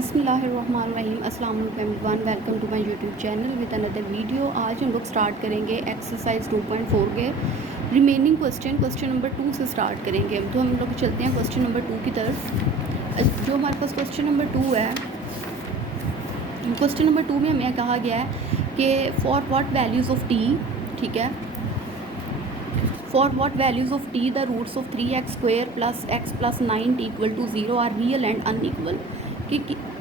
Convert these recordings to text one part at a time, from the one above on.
बिस्मिल्लाहिर्रहमानिर्रहीम अस्सलाम वालेकुम everyone, welcome to my YouTube channel with another video. आज हम लोग स्टार्ट करेंगे एक्सरसाइज 2.4 के रिमेनिंग क्वेश्चन नंबर 2 से स्टार्ट करेंगे। तो हम लोग चलते हैं क्वेश्चन नंबर 2 की तरफ। जो हमारे पास क्वेश्चन नंबर 2 है, क्वेश्चन नंबर 2 में हमें कहा गया है कि for what values of t, ठीक है, for what values of t the roots of 3x² plus x plus 9t equal to 0 are real and unequal. कि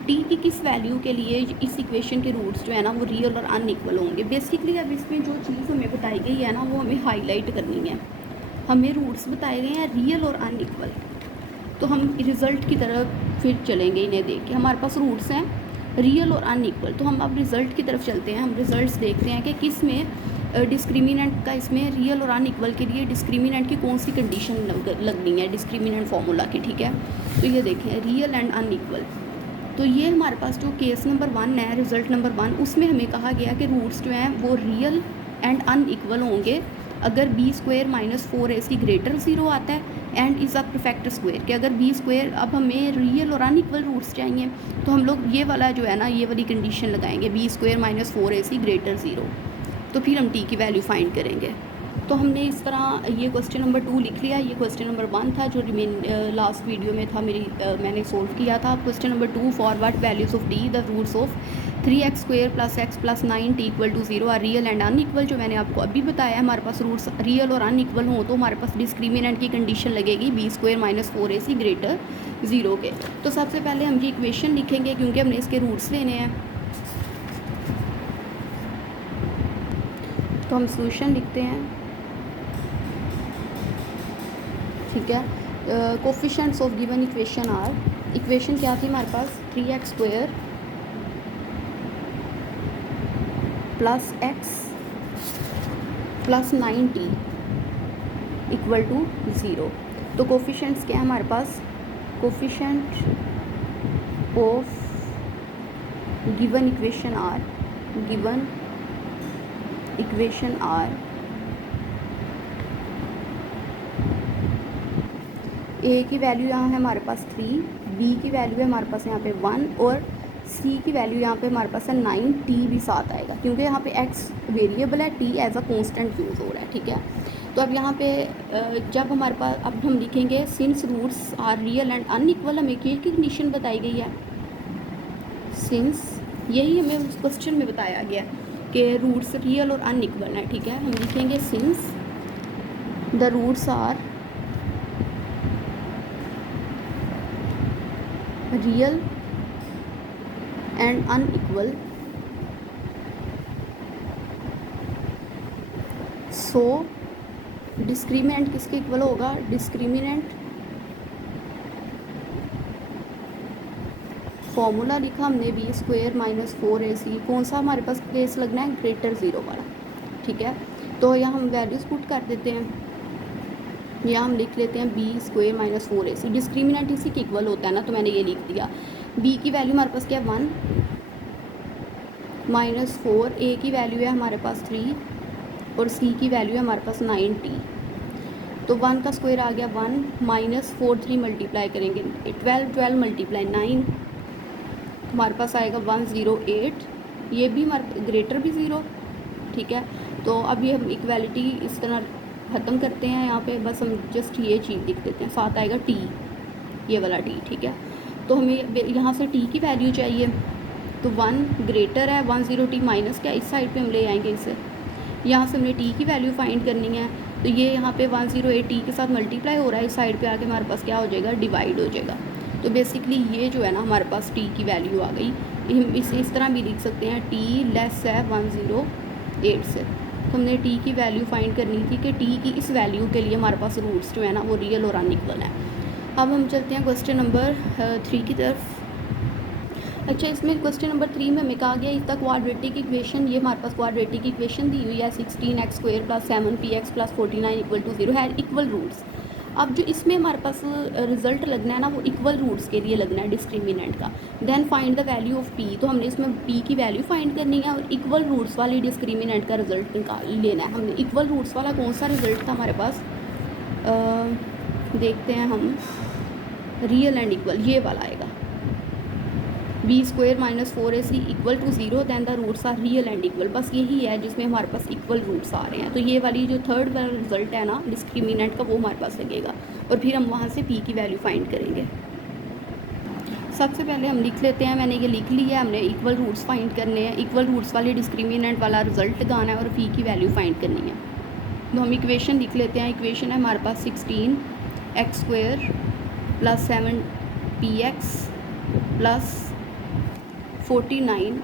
टी की किस वैल्यू के लिए इस इक्वेशन के रूट्स जो है ना वो रियल और अनइक्वल होंगे। बेसिकली अब इसमें जो चीज़ हमें बताई गई है ना वो हमें हाईलाइट करनी है। हमें रूट्स बताए गए हैं रियल और अनइक्वल, तो हम रिज़ल्ट की तरफ फिर चलेंगे इन्हें देख के। हमारे पास रूट्स हैं रियल और अनइक्वल, तो हम अब रिज़ल्ट की तरफ चलते हैं। हम रिज़ल्ट्स देखते हैं कि किस में डिस्क्रिमिनेंट का, इसमें रियल और अनइक्वल के लिए डिस्क्रिमिनेंट की कौन सी कंडीशन लगनी है डिस्क्रिमिनेंट फार्मूला की, ठीक है। तो ये देखें रियल एंड अनइक्वल। तो ये हमारे पास जो केस नंबर 1 है, रिज़ल्ट नंबर 1, उसमें हमें कहा गया कि रूट्स जो हैं वो रियल एंड अनइक्वल होंगे अगर b² माइनस 4ac ग्रेटर 0 आता है and is a perfect square. कि अगर b², अब हमें रियल और अनइक्वल रूट्स चाहिए तो हम लोग ये वाला जो है ना ये वाली कंडीशन लगाएंगे, b² माइनस 4ac ग्रेटर 0, तो फिर हम t की वैल्यू फाइंड करेंगे। तो हमने इस तरह ये क्वेश्चन नंबर 2 लिख लिया। ये क्वेश्चन नंबर 1 था जो लास्ट वीडियो में था मैंने सोल्व किया था। Question number 2, for what values of t the roots of 3x² plus x plus 9t equal to 0 are real and unequal. जो मैंने आपको अभी बताया, हमारे पास रूट्स रियल और अनइक्वल हों तो हमारे पास डिस्क्रिमिनेंट की कंडीशन लगेगी b² माइनस 4ac ग्रेटर 0 के। तो सबसे पहले हम ये इक्वेशन लिखेंगे क्योंकि हमने इसके रूट्स लेने हैं। तो हम सोल्यूशन लिखते हैं, ठीक है। Coefficients of given equation are, equation क्या थी हमारे पास, 3x² plus x plus 9t equal to 0। तो कोफिशिएंट्स क्या है हमारे पास, coefficient of given equation are, given equation are a की वैल्यू यहाँ है हमारे पास 3, बी की वैल्यू है हमारे पास यहाँ पे 1 और सी की वैल्यू यहाँ पे हमारे पास है 9, टी भी साथ आएगा क्योंकि यहाँ पे एक्स वेरिएबल है, t as a constant use हो रहा है, ठीक है। तो अब यहाँ पे जब हमारे पास, अब हम लिखेंगे since roots are real and unequal, हमें की कंडीशन बताई गई है सिंस, यही हमें उस क्वेश्चन में बताया गया कि रूट्स रियल और अनइक्वल है, ठीक है। हम लिखेंगे since the roots are real and unequal, so discriminant किसके इक्वल होगा, डिस्क्रिमिनेंट फॉर्मूला लिखा हमने b² माइनस 4ac, कौन सा हमारे पास केस लगना है, ग्रेटर 0 वाला, ठीक है। तो यहाँ हम वैल्यूज़ पुट कर देते हैं, यहाँ हम लिख लेते हैं b² माइनस 4ac, डिस्क्रिमिनेंट इसी के इक्वल होता है ना, तो मैंने ये लिख दिया। b की वैल्यू हमारे पास क्या है 1 माइनस 4, a की वैल्यू है हमारे पास 3 और c की वैल्यू है हमारे पास 9t। तो 1 का स्क्वायर आ गया 1 माइनस 4, 3 मल्टीप्लाई करेंगे 12 मल्टीप्लाई 9, हमारे पास आएगा 108। ये भी हमारे ग्रेटर भी 0, ठीक है। तो अब ये हम इक्वालिटी इस तरह ख़त्म करते हैं, यहाँ पे बस हम जस्ट ये चीज़ लिख देते हैं, साथ आएगा t, ये वाला t, ठीक है। तो हमें यहाँ से t की वैल्यू चाहिए, तो 1 ग्रेटर है 10t माइनस क्या, इस साइड पे हम ले आएंगे इसे, यहाँ से हमने t की वैल्यू फाइंड करनी है। तो ये यहाँ पे 108t के साथ मल्टीप्लाई हो रहा है, इस साइड पे आके हमारे पास क्या हो जाएगा, डिवाइड हो जाएगा। तो बेसिकली ये जो है ना हमारे पास t की वैल्यू आ गई। हम इसे इस तरह भी लिख सकते हैं, t लेस है 108 से। तो हमने t की वैल्यू फाइंड करनी थी कि t की इस वैल्यू के लिए हमारे पास रूट्स जो है ना वो रियल और अनइक्वल है। अब हम चलते हैं क्वेश्चन नंबर 3 की तरफ। अच्छा, इसमें क्वेश्चन नंबर 3 में हमें कहा गया इस द क्वाड्रेटिक इक्वेशन, ये हमारे पास क्वाड्रेटिक इक्वेशन दी हुई है 16x² plus 7px plus 49 equal to 0 है इक्वल रूट्स। अब जो इसमें हमारे पास रिजल्ट लगना है ना वो इक्वल रूट्स के लिए लगना है डिस्क्रिमिनेंट का। Then find the value of p, तो हमने इसमें p की वैल्यू फाइंड करनी है और इक्वल रूट्स वाली डिस्क्रिमिनेंट का रिजल्ट निकाल लेना है। हमने इक्वल रूट्स वाला कौन सा रिजल्ट था हमारे पास, देखते हैं हम, रियल एंड इक्वल, ये वाला आएगा, b square minus 4ac equal to 0, then the roots are real and equal. बस यही है जिसमें हमारे पास इक्वल रूट्स आ रहे हैं। तो ये वाली जो थर्ड वाला रिजल्ट है ना डिस्क्रिमिनेंट का, वो हमारे पास लगेगा और फिर हम वहाँ से पी की वैल्यू फाइंड करेंगे। सबसे पहले हम लिख लेते हैं, मैंने ये लिख लिया है, हमने इक्वल रूट्स फाइंड करने हैं। इक्वल रूट्स वाले डिस्क्रिमिनेंट वाला रिजल्ट लगाना है और पी की वैल्यू फाइंड करनी है। तो हम इक्वेशन लिख लेते हैं। इक्वेशन है हमारे पास 16x² plus 7px plus 49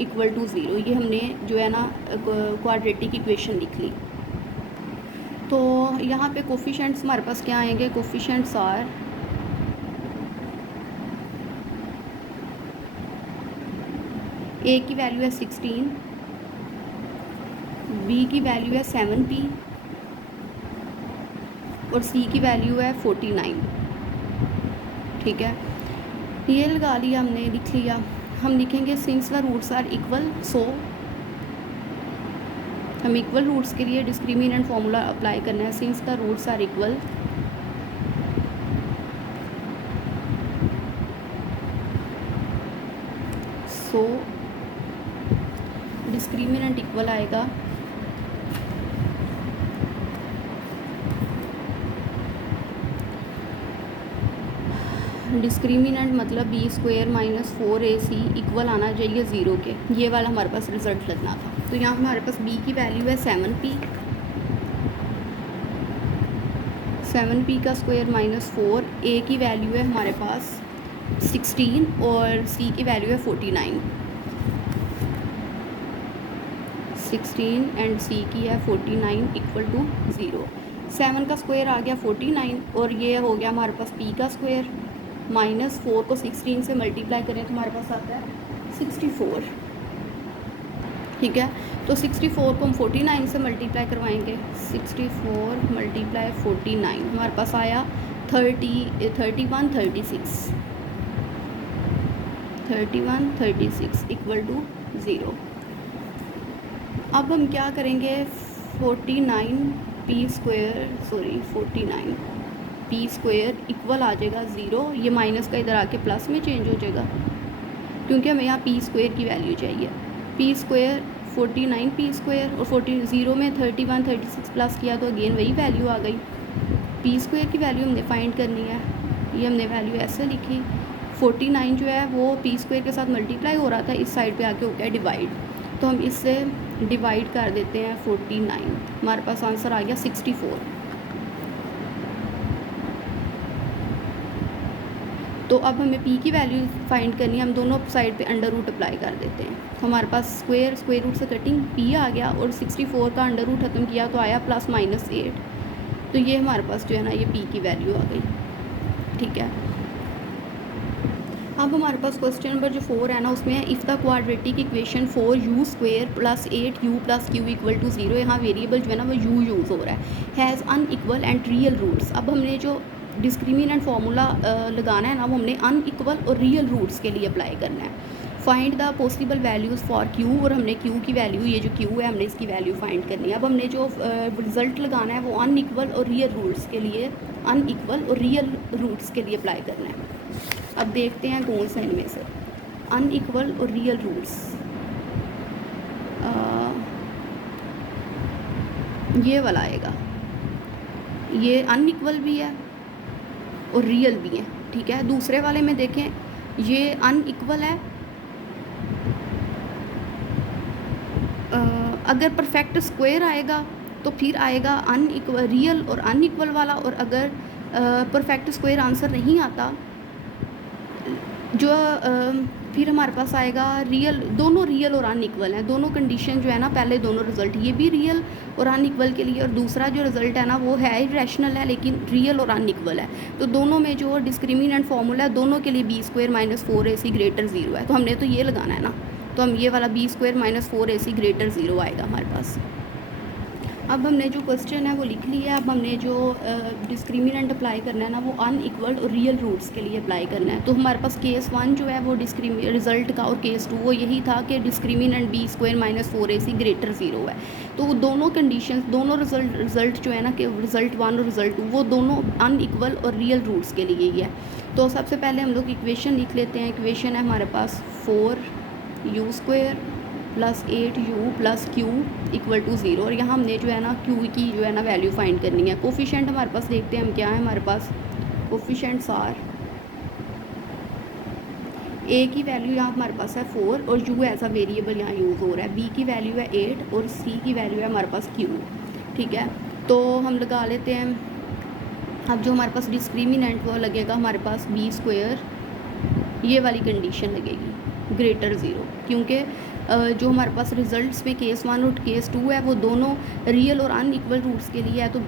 equal to 0। ये हमने जो है ना क्वाड्रेटिक इक्वेशन लिख ली। तो यहाँ पे कोफिशिएंट्स हमारे पास क्या आएंगे? कोफिशिएंट्स आर ए की वैल्यू है 16, बी की वैल्यू है 7p और सी की वैल्यू है 49। ठीक है, ये लगा लिया हमने, लिख लिया। हम लिखेंगे since the roots are equal, so हम इक्वल रूट्स के लिए डिस्क्रिमिनेंट फॉर्मूला अप्लाई करना है। Since the roots are equal, so discriminant equal आएगा डिस्क्रिमिनेंट मतलब b square minus 4ac equal आना चाहिए 0 के। ये वाला हमारे पास रिजल्ट लगना था। तो यहाँ हमारे पास b की वैल्यू है 7p, 7p का स्क्वायर माइनस 4, a की वैल्यू है हमारे पास 16 और c की वैल्यू है 49। 16 एंड c की है 49 इक्वल टू 0। 7 का स्क्वायर आ गया 49 और ये हो गया हमारे पास p का स्क्वायर माइनस 4 को 16 से मल्टीप्लाई करें तो हमारे पास आता है 64। ठीक है, तो 64 को हम 49 से मल्टीप्लाई करवाएंगे। 64 मल्टीप्लाई 49 हमारे पास आया 31 36 इक्वल टू 0। अब हम क्या करेंगे? 49p स्क्वायर इक्वल आ जाएगा 0। ये माइनस का इधर आके प्लस में चेंज हो जाएगा क्योंकि हमें यहाँ p स्क्वायर की वैल्यू चाहिए। p स्क्वायर 49p स्क्वायर और 0 में 31 36 प्लस किया तो अगेन वही वैल्यू आ गई। p स्क्वायर की वैल्यू हमने फाइंड करनी है। ये हमने वैल्यू ऐसे लिखी। 49 जो है वो p स्क्वायर के साथ मल्टीप्लाई हो रहा था, इस साइड पे आके हो गया डिवाइड, तो हम इससे डिवाइड कर देते हैं 49। हमारे पास आंसर आ गया 64। तो अब हमें p की वैल्यू फाइंड करनी है। हम दोनों साइड पे अंडर रूट अप्लाई कर देते हैं। हमारे पास स्क्वायर रूट से कटिंग p आ गया और 64 का अंडर रूट ख़त्म किया तो आया +-8। तो ये हमारे पास जो है ना ये p की वैल्यू आ गई। ठीक है, अब हमारे पास क्वेश्चन नंबर जो 4 है ना उसमें है if the quadratic equation 4u square plus 8u plus q equal to 0। यहाँ वेरिएबल जो है ना वो u यूज़ हो रहा है। Has unequal and real roots. अब हमने जो डिस्क्रिमिनेंट फार्मूला लगाना है ना वो हमने अनइक्वल और रियल रूट्स के लिए अप्लाई करना है। Find the possible values for q, और हमने q की वैल्यू, ये जो q है हमने इसकी वैल्यू फाइंड करनी है। अब हमने जो रिज़ल्ट लगाना है वो अनइक्वल और रियल रूट्स के लिए, अनइक्वल और रियल रूट्स के लिए अप्लाई करना है। अब देखते हैं कौन सा इनमें से अनइक्वल और रियल रूट्स। ये वाला आएगा, ये अनइक्वल भी है और रियल भी है। ठीक है, दूसरे वाले में देखें ये अनइक्वल है, अगर परफेक्ट स्क्वायर आएगा तो फिर आएगा अनइक्वल, रियल और अनइक्वल वाला, और अगर परफेक्ट स्क्वायर आंसर नहीं आता जो फिर हमारे पास आएगा रियल। दोनों रियल और अनइक्वल हैं, दोनों कंडीशन जो है ना, पहले दोनों रिज़ल्ट ये भी रियल और अनइक्वल के लिए, और दूसरा जो रिज़ल्ट है ना वो है इरेशनल है लेकिन रियल और अनइक्वल है। तो दोनों में जो डिस्क्रिमिनेंट फार्मूला है दोनों के लिए B square minus 4ac greater 0 है। तो हमने तो ये लगाना है ना, तो हम ये वाला B square minus 4ac greater 0 आएगा हमारे पास। अब हमने जो क्वेश्चन है वो लिख लिया है। अब हमने जो डिस्क्रिमिनेंट अप्लाई करना है ना वो अनइक्वल और रियल रूट्स के लिए अप्लाई करना है। तो हमारे पास केस 1 जो है वो रिज़ल्ट का, और केस 2 वो यही था कि डिस्क्रिमिनेंट b² - 4ac ग्रेटर 0 है। तो वो दोनों कंडीशन, दोनों रिज़ल्ट जो है ना कि रिज़ल्ट 1 और रिज़ल्ट 2 वो दोनों अनइक्वल और रियल रूट्स के लिए ही है। तो सबसे पहले हम लोग इक्वेशन लिख लेते हैं। इक्वेशन है हमारे पास 4u² + 8u + q = 0, और यहाँ हमने जो है ना q की जो है ना वैल्यू फाइंड करनी है। कोफिशेंट हमारे पास देखते हैं हम क्या है हमारे पास। कोफिशेंट्स आर, a की वैल्यू यहाँ हमारे पास है 4 और u एज अ वेरिएबल यहाँ यूज़ हो रहा है। b की वैल्यू है 8 और c की वैल्यू है हमारे पास q। ठीक है, तो हम लगा लेते हैं। अब जो हमारे पास डिस्क्रिमिनेंट वो लगेगा हमारे पास b², ये वाली कंडीशन लगेगी ग्रेटर 0, क्योंकि जो हमारे पास रिजल्ट्स में केस 1 और केस 2 है वो दोनों रियल और अनइक्वल रूट्स के लिए है। तो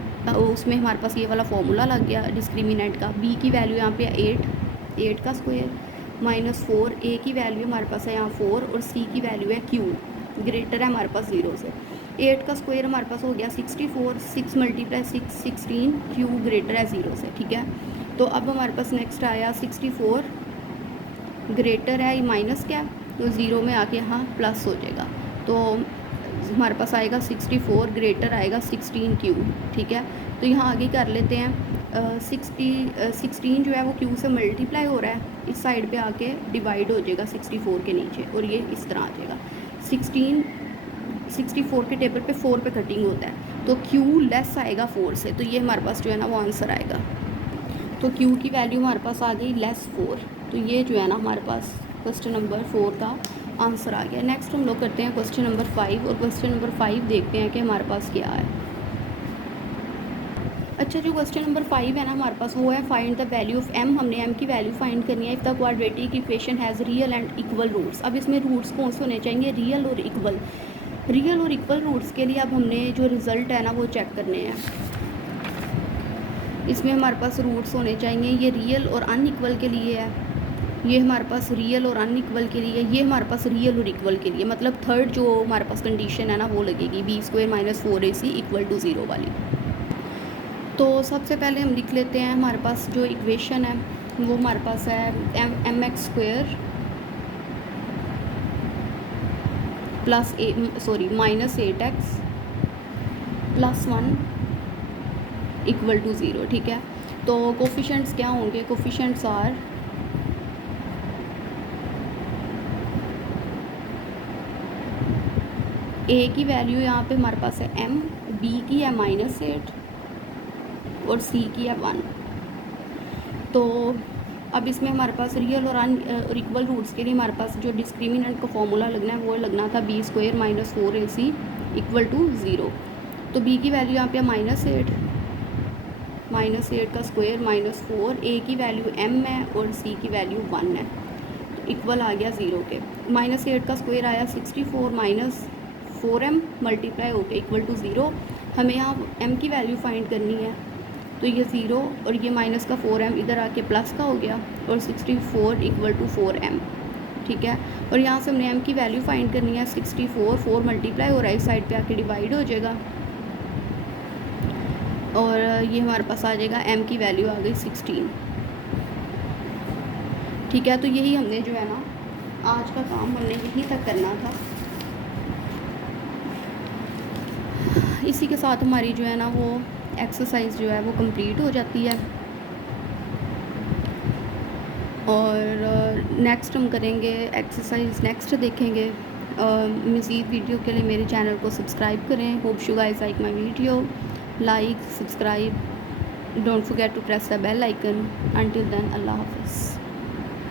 उसमें हमारे पास ये वाला फॉर्मूला लग गया डिस्क्रिमिनेंट का। b की वैल्यू यहाँ पे 8 का स्क्वायर -4, a की वैल्यू हमारे पास है यहाँ 4 और c की वैल्यू है q, ग्रेटर है हमारे पास 0 से। 8 का स्क्वायर हमारे पास हो गया 64, 6 × 6 16, q ग्रेटर है 0 से। ठीक है, तो अब हमारे पास नेक्स्ट आया 64 ग्रेटर है, माइनस क्या, तो 0 में आके यहाँ प्लस हो जाएगा। तो हमारे पास आएगा 64 ग्रेटर आएगा 16q। ठीक है, तो यहाँ आगे कर लेते हैं। 16 जो है वो q से मल्टीप्लाई हो रहा है, इस साइड पे आके डिवाइड हो जाएगा 64 के नीचे, और ये इस तरह आ जाएगा। 64 के टेबल पे 4 पे कटिंग होता है, तो q लेस आएगा 4 से, तो ये हमारे पास जो है ना वो आंसर आएगा। तो q की वैल्यू हमारे पास आ गई -4, तो ये जो है ना हमारे पास क्वेश्चन नंबर 4 का आंसर आ गया। नेक्स्ट हम लोग करते हैं क्वेश्चन नंबर 5, और क्वेश्चन नंबर 5 देखते हैं कि हमारे पास क्या है। अच्छा, जो क्वेश्चन नंबर 5 है ना हमारे पास वो है find the value of m। हमने m की वैल्यू फाइंड करनी है। If the quadratic equation has real and equal roots. अब इसमें रूट्स कौन से होने चाहिए, रियल और इक्वल। रियल और इक्वल रूट्स के लिए अब हमने जो रिज़ल्ट है ना वो चेक करने हैं। इसमें हमारे पास रूट्स होने चाहिए, ये रियल और अनइक्वल के लिए है, ये हमारे पास रियल और अनइक्वल के लिए, ये हमारे पास रियल और इक्वल के लिए। मतलब थर्ड जो हमारे पास कंडीशन है ना वो लगेगी b² - 4ac = 0 वाली। तो सबसे पहले हम लिख लेते हैं हमारे पास जो इक्वेशन है वो हमारे पास है mx² + -8x + 1 = 0। ठीक है, तो कोफिशेंट्स क्या होंगे, कोफिशेंट्स आर a की वैल्यू यहाँ पे हमारे पास है m, b की है -8 और c की है 1। तो अब इसमें हमारे पास रियल और इक्वल रूट्स के लिए हमारे पास जो डिस्क्रिमिनेंट का फॉर्मूला लगना है वो लगना था b² - 4ac = 0। तो b की वैल्यू यहाँ पे -8 का स्क्वायर -4, a की वैल्यू m है और c की वैल्यू 1 है, तो इक्वल आ गया 0 के। -8 का स्क्वायर आया 64 - 4m मल्टीप्लाई हो गया =0। हमें यहाँ m की वैल्यू फाइंड करनी है, तो ये 0 और ये माइनस का 4m इधर आके प्लस का हो गया, और 64 = 4m। ठीक है, और यहाँ से हमने m की वैल्यू फाइंड करनी है। 64 4 मल्टीप्लाई हो रहा है, इस साइड पे आके डिवाइड हो जाएगा, और ये हमारे पास आ जाएगा m की वैल्यू आ गई 16। ठीक है, तो यही हमने जो है ना आज का काम हमने यहीं तक करना था। इसी के साथ हमारी जो है ना वो एक्सरसाइज जो है वो कंप्लीट हो जाती है, और नेक्स्ट हम करेंगे एक्सरसाइज, नेक्स्ट देखेंगे। मज़ीद वीडियो के लिए मेरे चैनल को सब्सक्राइब करें। Hope you guys like my video, like, subscribe, don't forget to press the bell icon. Until then, Allah हाफिज़।